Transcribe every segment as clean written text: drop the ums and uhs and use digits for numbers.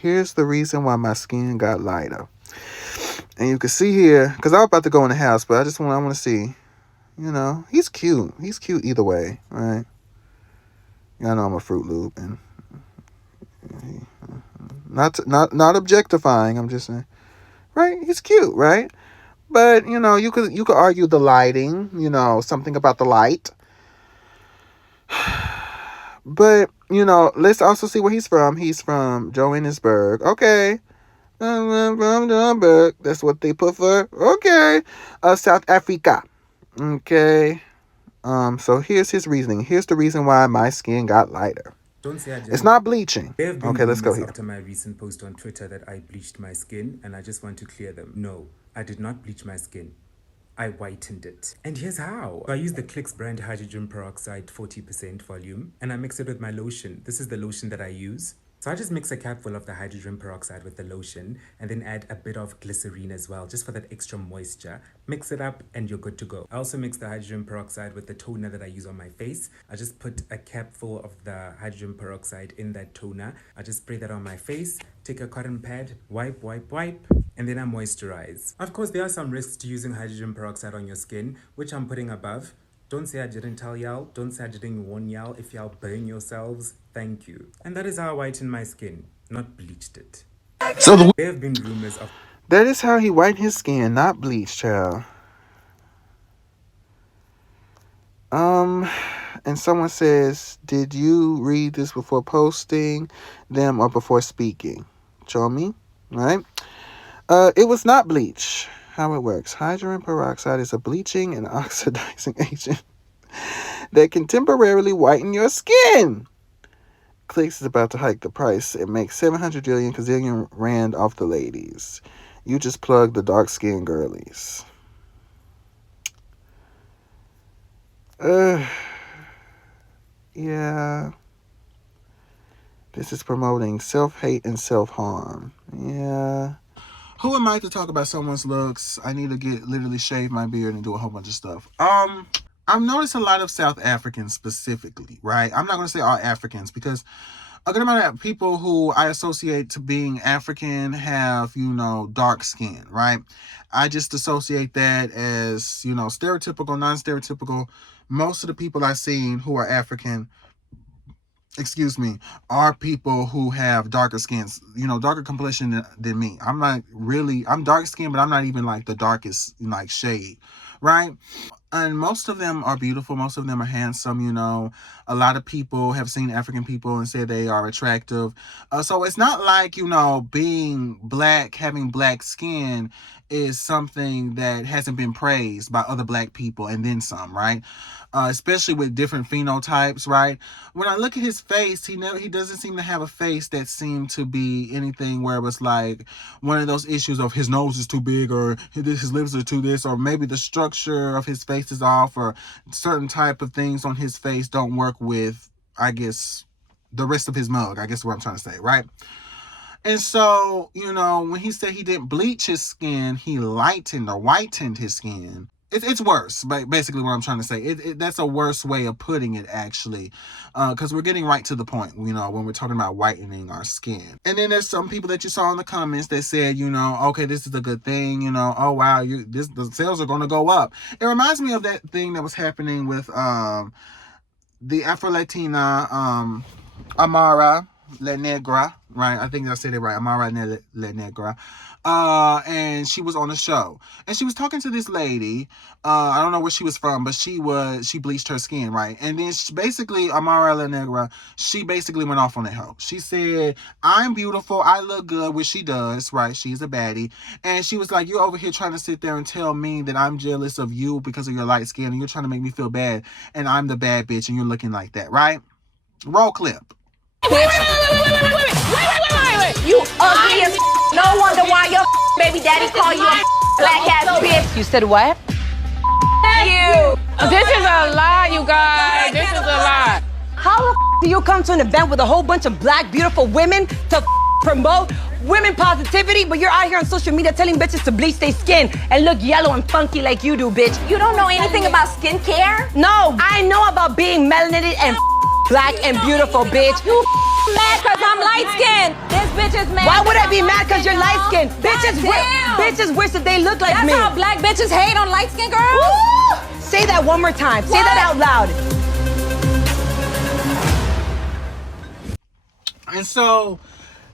Here's the reason why my skin got lighter. And you can see here, because I was about to go in the house, but I want to see, he's cute. He's cute either way, right? Y'all know I'm a Fruit Loop, and not objectifying. I'm just saying, right? He's cute, right? But you could argue the lighting, something about the light. But let's also see where he's from. He's from Johannesburg. Okay. From Johannesburg. That's what they put for. Okay. South Africa. Okay. So here's his reasoning. Here's the reason why my skin got lighter. Don't say I It's didn't. not bleaching. There have been Okay, let's go rumors here. after my recent post on Twitter that I bleached my skin, and I just want to clear them. No, I did not bleach my skin. I whitened it. And here's how. So I use the Clicks brand hydrogen peroxide 40% volume, and I mix it with my lotion. This is the lotion that I use. So I just mix a capful of the hydrogen peroxide with the lotion and then add a bit of glycerine as well, just for that extra moisture. Mix it up and you're good to go. I also mix the hydrogen peroxide with the toner that I use on my face. I just put a capful of the hydrogen peroxide in that toner. I just spray that on my face, take a cotton pad, wipe, and then I moisturize. Of course, there are some risks to using hydrogen peroxide on your skin, which I'm putting above. Don't say I didn't tell y'all. Don't say I didn't warn y'all. If y'all burn yourselves, thank you. And that is how I whitened my skin, not bleached it. There have been rumors of... That is how he whitened his skin, not bleach, child. And someone says, did you read this before posting them or before speaking? Show me, right? It was not bleach. How it works. Hydrogen peroxide is a bleaching and oxidizing agent that can temporarily whiten your skin. Clicks is about to hike the price and make 700 gazillion rand off the ladies. You just plug the dark skin girlies. Yeah. This is promoting self-hate and self-harm. Yeah. Who am I to talk about someone's looks? I need to literally shave my beard and do a whole bunch of stuff. I've noticed a lot of South Africans specifically, right? I'm not going to say all Africans because a good amount of people who I associate to being African have, dark skin, right? I just associate that as, stereotypical, non-stereotypical. Most of the people I've seen who are African, are people who have darker skins, darker complexion than me. I'm dark skinned, but I'm not even like the darkest shade, right? And most of them are beautiful. Most of them are handsome, A lot of people have seen African people and say they are attractive. So it's not like, being black, having black skin is something that hasn't been praised by other black people and then some, right? Especially with different phenotypes, right? When I look at his face, he doesn't seem to have a face that seemed to be anything where it was like one of those issues of his nose is too big or his lips are too this, or maybe the structure of his face is off, or certain type of things on his face don't work with, I guess, the rest of his mug. I guess what I'm trying to say, right? And so, when he said he didn't bleach his skin, he lightened or whitened his skin. It's worse, but basically what I'm trying to say. That's a worse way of putting it, actually, because we're getting right to the point, when we're talking about whitening our skin. And then there's some people that you saw in the comments that said, okay, this is a good thing, oh wow, the sales are going to go up. It reminds me of that thing that was happening with the Afro-Latina Amara La Negra, right? I think I said it right. Amara La Negra. And she was on the show. And she was talking to this lady. I don't know where she was from, but she bleached her skin, right? And then Amara La Negra, she basically went off on that hoe. She said, I'm beautiful, I look good, which she does, right? She's a baddie. And she was like, you're over here trying to sit there and tell me that I'm jealous of you because of your light skin, and you're trying to make me feel bad, and I'm the bad bitch, and you're looking like that, right? Roll clip. Wait. You ugly as no wonder why your baby daddy call you a black ass bitch. You said what? You. This is a lie, you guys. This is a lie. How the do you come to an event with a whole bunch of black, beautiful women to promote women positivity, but you're out here on social media telling bitches to bleach their skin and look yellow and funky like you do, bitch? You don't know anything about skincare? No, I know about being melanated and black and beautiful, bitch. You mad cause I'm light skinned. This bitch is mad. Why would I be mad cause you're light skinned? Damn. Bitches wish that they look like That's me. how black bitches hate on light skinned girls? Woo! Say that one more time. Say that out loud. And so,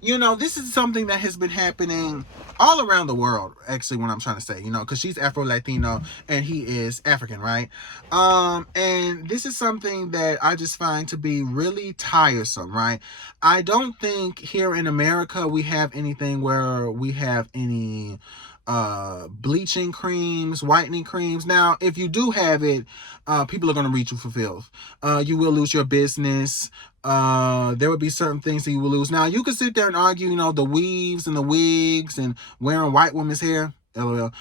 you know, this is something that has been happening all around the world, actually, what I'm trying to say, you know, because she's Afro-Latino and he is African, right? And this is something that I just find to be really tiresome, right? I don't think here in America we have anything where we have any bleaching creams, whitening creams. Now, if you do have it, people are going to reach you for filth. You will lose your business. There would be certain things that you will lose. Now, you could sit there and argue, you know, the weaves and the wigs and wearing white women's hair. LOL.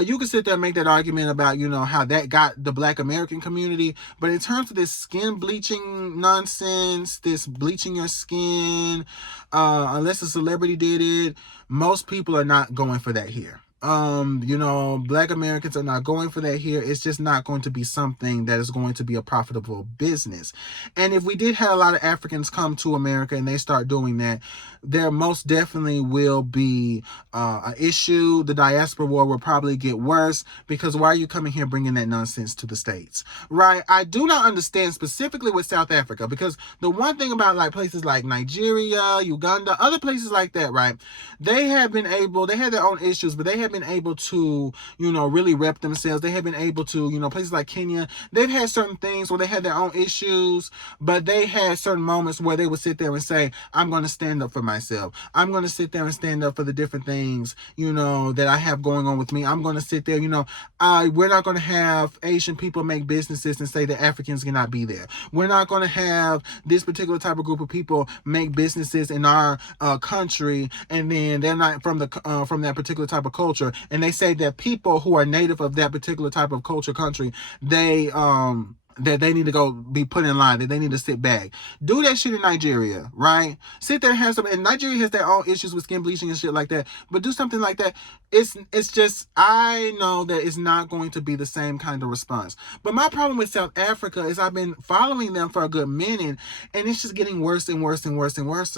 You could sit there and make that argument about, you know, how that got the Black American community. But in terms of this skin bleaching nonsense, this bleaching your skin, unless a celebrity did it, most people are not going for that here. You know, Black Americans are not going for that here. It's just not going to be something that is going to be a profitable business. And if we did have a lot of Africans come to America and they start doing that, there most definitely will be an issue. The diaspora war will probably get worse because why are you coming here bringing that nonsense to the States, right? I do not understand specifically with South Africa, because the one thing about like places like Nigeria, Uganda, other places like that, right? They had their own issues, but they have been able to, you know, really rep themselves. They have been able to, you know, places like Kenya, they've had certain things where they had their own issues, but they had certain moments where they would sit there and say, I'm going to stand up for myself. I'm going to sit there and stand up for the different things, you know, that I have going on with me. I'm going to sit there, you know, we're not going to have Asian people make businesses and say that Africans cannot be there. We're not going to have this particular type of group of people make businesses in our country, and then they're not from that particular type of culture, and they say that people who are native of that particular type of culture country, that they need to go be put in line, that they need to sit back. Do that shit in Nigeria, right? Sit there and have some, and Nigeria has their own issues with skin bleaching and shit like that, but do something like that. It's just, I know that it's not going to be the same kind of response. But my problem with South Africa is I've been following them for a good minute, and it's just getting worse and worse and worse and worse.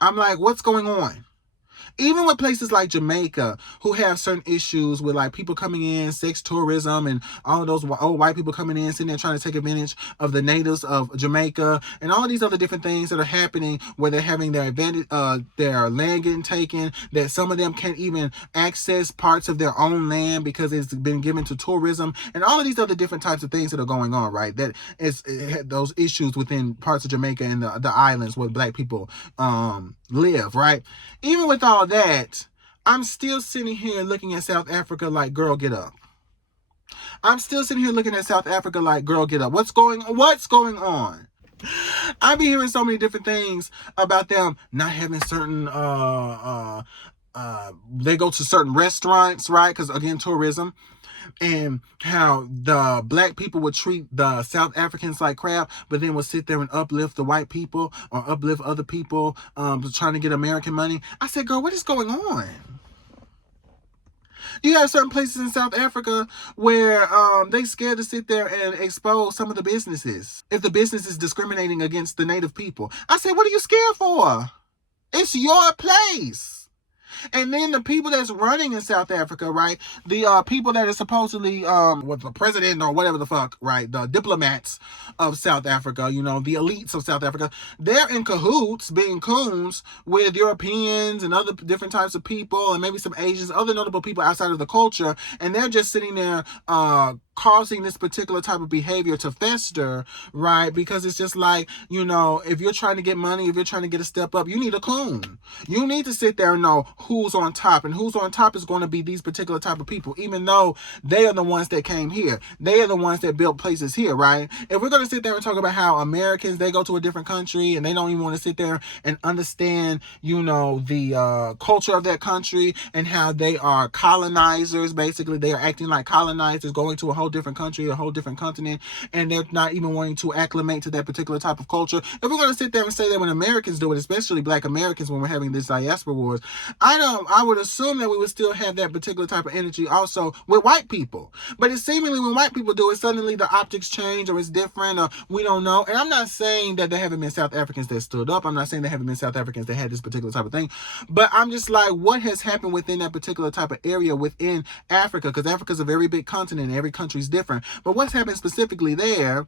I'm like, what's going on? Even with places like Jamaica, who have certain issues with like people coming in, sex tourism, and all of those old white people coming in, sitting there trying to take advantage of the natives of Jamaica, and all of these other different things that are happening where they're having their land getting taken, that some of them can't even access parts of their own land because it's been given to tourism, and all of these other different types of things that are going on, right? That is those issues within parts of Jamaica and the islands where Black people live, right? Even with all that, I'm still sitting here looking at South Africa like, girl, get up. I'm still sitting here looking at South Africa like, girl, get up. What's going on? I be hearing so many different things about them not having certain they go to certain restaurants, right? Because again, tourism. And how the Black people would treat the South Africans like crap, but then would sit there and uplift the white people or uplift other people trying to get American money. I said, girl, what is going on? You have certain places in South Africa where they scared to sit there and expose some of the businesses if the business is discriminating against the native people. I said, what are you scared for? It's your place. And then the people that's running in South Africa, right? The people that are supposedly with the president or whatever the fuck, right? The diplomats of South Africa, you know, the elites of South Africa, they're in cahoots, being coons with Europeans and other different types of people, and maybe some Asians, other notable people outside of the culture, and they're just sitting there causing this particular type of behavior to fester, right? Because it's just like, you know, if you're trying to get money, if you're trying to get a step up, you need a coon. You need to sit there and know who's on top, and who's on top is going to be these particular type of people, even though they are the ones that came here. They are the ones that built places here, right? If we're going to sit there and talk about how Americans, they go to a different country and they don't even want to sit there and understand, you know, the culture of that country, and how they are colonizers, basically. They are acting like colonizers, going to a whole whole different country, a whole different continent, and they're not even wanting to acclimate to that particular type of culture. If we're going to sit there and say that when Americans do it, especially Black Americans, when we're having this diaspora wars, I would assume that we would still have that particular type of energy also with white people. But it's seemingly when white people do it, suddenly the optics change, or it's different, or we don't know. And I'm not saying that there haven't been South Africans that stood up. I'm not saying there haven't been South Africans that had this particular type of thing. But I'm just like, what has happened within that particular type of area within Africa? Because Africa's a very big continent. Every country's different. But what's happened specifically there,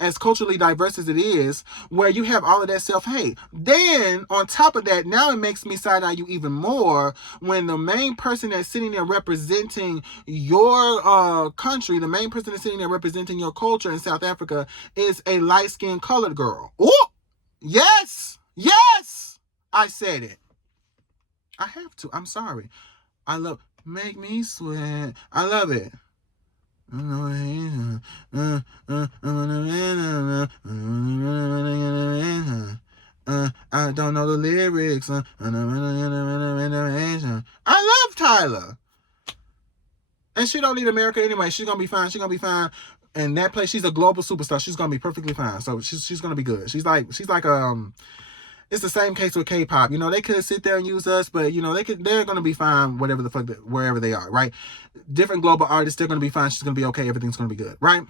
as culturally diverse as it is, where you have all of that self-hate? Then, on top of that, now it makes me side-eye you even more when the main person that's sitting there representing your country, the main person that's sitting there representing your culture in South Africa is a light-skinned colored girl. Ooh! Yes! Yes! I said it. I have to. I'm sorry. I love... Make me sweat. I love it. I don't know the lyrics. I love Tyler. And she don't need America anyway. She's gonna be fine. She's gonna be fine. And that place, she's a global superstar. She's gonna be perfectly fine. So she's gonna be good. She's like it's the same case with K-pop. You know, they could sit there and use us, but you know, they're gonna be fine whatever the fuck wherever they are, right? Different global artists, they're gonna be fine. She's gonna be okay. Everything's gonna be good, right?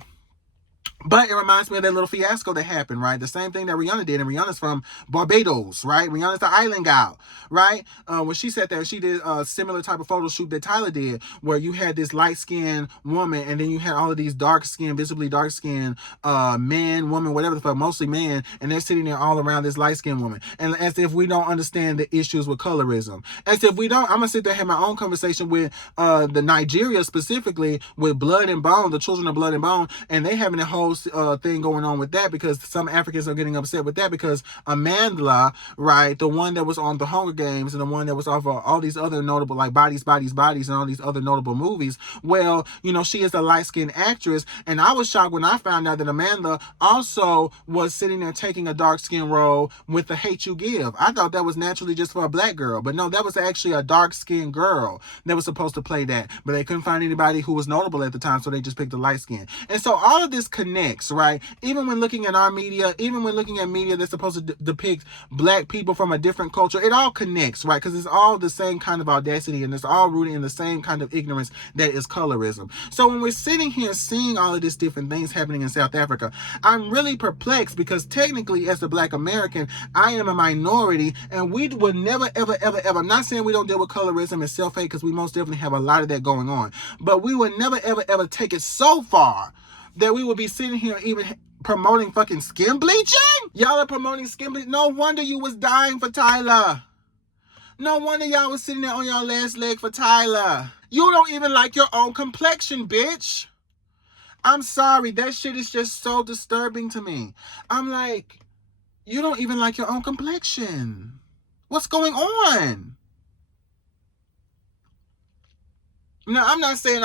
But it reminds me of that little fiasco that happened, right? The same thing that Rihanna did, and Rihanna's from Barbados, right? Rihanna's the island gal, right? When she sat there, she did a similar type of photo shoot that Tyler did, where you had this light-skinned woman, and then you had all of these dark-skinned, visibly dark-skinned men, women, whatever the fuck, mostly men, and they're sitting there all around this light-skinned woman. And as if we don't understand the issues with colorism. As if we don't, I'm going to sit there and have my own conversation with the Nigeria specifically, with Blood and Bone, the children of Blood and Bone, and they having a whole thing going on with that, because some Africans are getting upset with that because Amandla, right, the one that was on the Hunger Games and the one that was off of all these other notable, like Bodies, and all these other notable movies, well, you know, she is a light-skinned actress, and I was shocked when I found out that Amandla also was sitting there taking a dark-skinned role with The Hate U Give. I thought that was naturally just for a black girl, but no, that was actually a dark-skinned girl that was supposed to play that, but they couldn't find anybody who was notable at the time, so they just picked a light skin. And so all of this connects, right? Even when looking at our media, even when looking at media that's supposed to depict black people from a different culture, it all connects, right? Because it's all the same kind of audacity, and it's all rooted in the same kind of ignorance that is colorism. So when we're sitting here seeing all of these different things happening in South Africa, I'm really perplexed, because technically as a black American, I am a minority, and we would never, ever, I'm not saying we don't deal with colorism and self-hate, because we most definitely have a lot of that going on, but we would never, ever take it so far that we would be sitting here even promoting fucking skin bleaching? Y'all are promoting skin bleaching? No wonder you was dying for Tyler. No wonder y'all was sitting there on your last leg for Tyler. You don't even like your own complexion, bitch. I'm sorry, that shit is just so disturbing to me. I'm like, you don't even like your own complexion. What's going on? Now, I'm not saying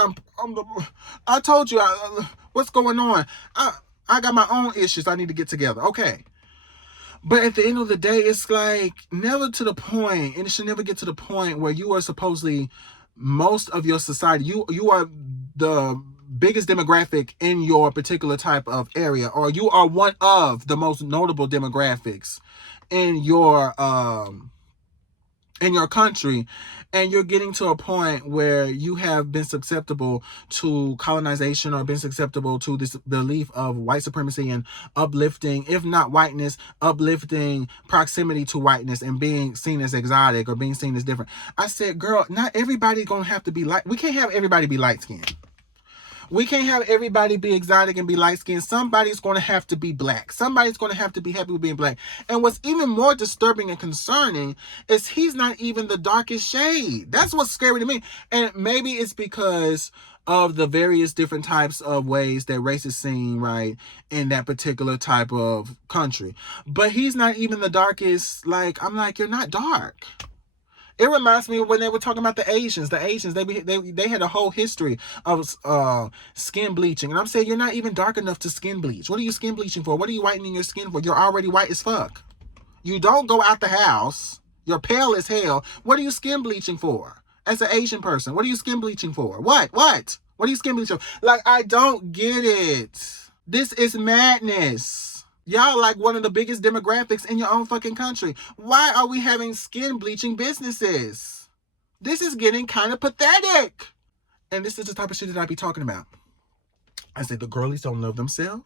I told you, what's going on? I got my own issues I need to get together. Okay. But at the end of the day, it's like never to the point, and it should never get to the point where you are supposedly most of your society. You are the biggest demographic in your particular type of area, or you are one of the most notable demographics in your country, and you're getting to a point where you have been susceptible to colonization, or been susceptible to this belief of white supremacy and uplifting, if not whiteness, uplifting proximity to whiteness and being seen as exotic or being seen as different. I said, girl, not everybody gonna have to be light. We can't have everybody be light-skinned. We can't have everybody be exotic and be light-skinned. Somebody's going to have to be black. Somebody's going to have to be happy with being black. And what's even more disturbing and concerning is he's not even the darkest shade. That's what's scary to me. And maybe it's because of the various different types of ways that race is seen, right, in that particular type of country. But he's not even the darkest. Like, I'm like, you're not dark. It reminds me of when they were talking about the Asians. The Asians, they had a whole history of skin bleaching. And I'm saying, you're not even dark enough to skin bleach. What are you skin bleaching for? What are you whitening your skin for? You're already white as fuck. You don't go out the house. You're pale as hell. What are you skin bleaching for? As an Asian person, what are you skin bleaching for? What? What are you skin bleaching? Like, I don't get it. This is madness. Y'all like one of the biggest demographics in your own fucking country. Why are we having skin bleaching businesses? This is getting kind of pathetic. And this is the type of shit that I be talking about. I say the girlies don't love themselves.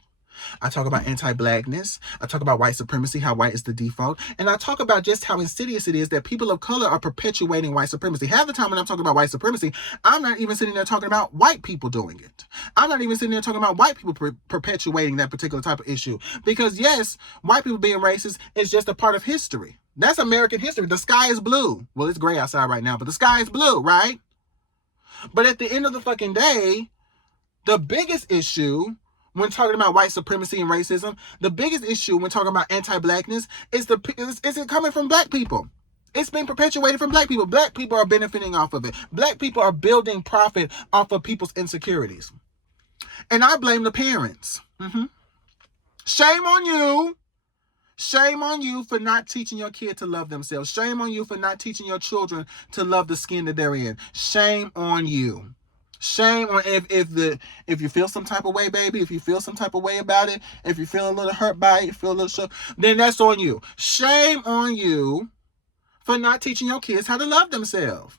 I talk about anti-blackness. I talk about white supremacy, how white is the default. And I talk about just how insidious it is that people of color are perpetuating white supremacy. Half the time when I'm talking about white supremacy, I'm not even sitting there talking about white people doing it. I'm not even sitting there talking about white people perpetuating that particular type of issue. Because yes, white people being racist is just a part of history. That's American history. The sky is blue. Well, it's gray outside right now, but the sky is blue, right? But at the end of the fucking day, the biggest issue when talking about white supremacy and racism, the biggest issue when talking about anti-blackness is it coming from black people. It's been perpetuated from black people. Black people are benefiting off of it. Black people are building profit off of people's insecurities. And I blame the parents. Shame on you. Shame on you for not teaching your kid to love themselves. Shame on you for not teaching your children to love the skin that they're in. Shame on you. Shame on if you feel some type of way, baby, if you feel some type of way about it, if you feel a little hurt by it, you feel a little shook, then that's on you. Shame on you for not teaching your kids how to love themselves.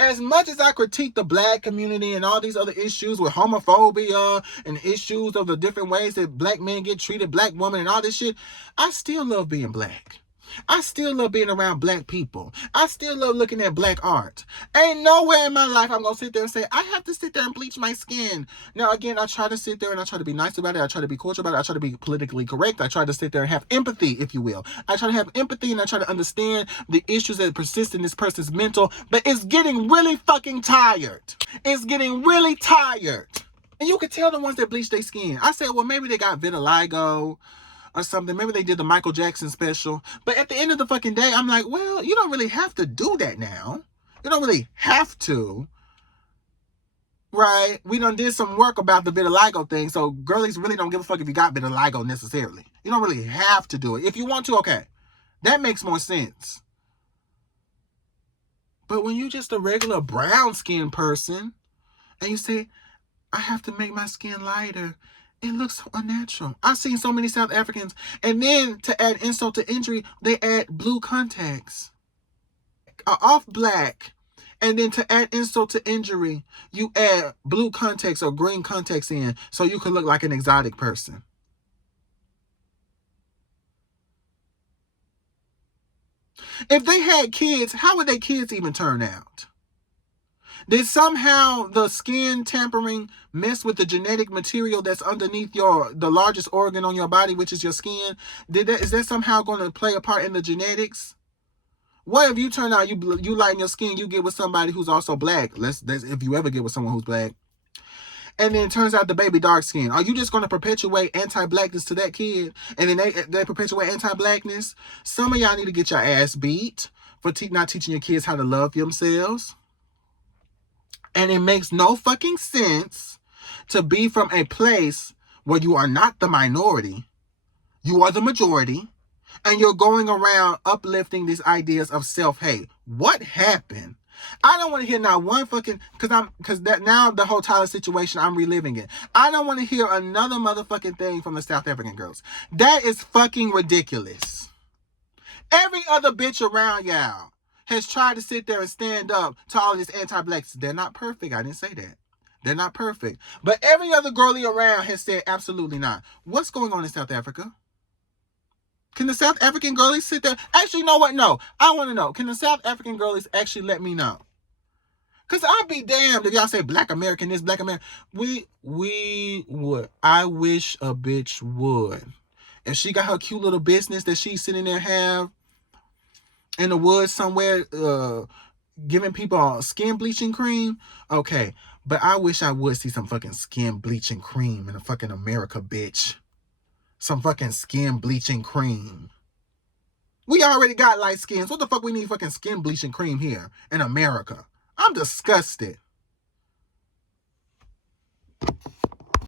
As much as I critique the black community and all these other issues with homophobia and issues of the different ways that black men get treated, black women and all this shit, I still love being black. I still love being around black people. I still love looking at black art. Ain't nowhere in my life I'm going to sit there and say, I have to sit there and bleach my skin. Now, again, I try to sit there and I try to be nice about it. I try to be cordial about it. I try to be politically correct. I try to sit there and have empathy, if you will. I try to have empathy and I try to understand the issues that persist in this person's mental. But it's getting really fucking tired. It's getting really tired. And you can tell the ones that bleach their skin. I said, well, maybe they got vitiligo or something. Maybe they did the Michael Jackson special. But at the end of the fucking day, I'm like, well, you don't really have to do that now. You don't really have to. Right? We done did some work about the vitiligo thing, so girlies really don't give a fuck if you got vitiligo necessarily. You don't really have to do it. If you want to, okay. That makes more sense. But when you're just a regular brown skin person, and you say, I have to make my skin lighter, it looks so unnatural. I've seen so many South Africans. And then to add insult to injury, they add blue contacts. Off black. And then to add insult to injury, you add blue contacts or green contacts in so you can look like an exotic person. If they had kids, how would their kids even turn out? Did somehow the skin tampering mess with the genetic material that's underneath the largest organ on your body, which is your skin? Is that somehow going to play a part in the genetics? What if you turn out you lighten your skin, you get with somebody who's also black? That's if you ever get with someone who's black. And then it turns out the baby dark skin. Are you just going to perpetuate anti-blackness to that kid? And then they perpetuate anti-blackness? Some of y'all need to get your ass beat for not teaching your kids how to love themselves. And it makes no fucking sense to be from a place where you are not the minority. You are the majority. And you're going around uplifting these ideas of self-hate. What happened? I don't want to hear not one fucking, because now the whole Tyler situation, I'm reliving it. I don't want to hear another motherfucking thing from the South African girls. That is fucking ridiculous. Every other bitch around y'all has tried to sit there and stand up to all this anti-blacks. They're not perfect. I didn't say that. They're not perfect. But every other girlie around has said absolutely not. What's going on in South Africa? Can the South African girlies sit there? Actually, you know what? No. I want to know. Can the South African girlies actually let me know? Because I'd be damned if y'all say black American this, black American. We would. I wish a bitch would. If she got her cute little business that she's sitting there have in the woods somewhere, giving people skin bleaching cream, okay. But I wish I would see some fucking skin bleaching cream in a fucking America, bitch. Some fucking skin bleaching cream. We already got light skins. What the fuck we need fucking skin bleaching cream here in America? I'm disgusted.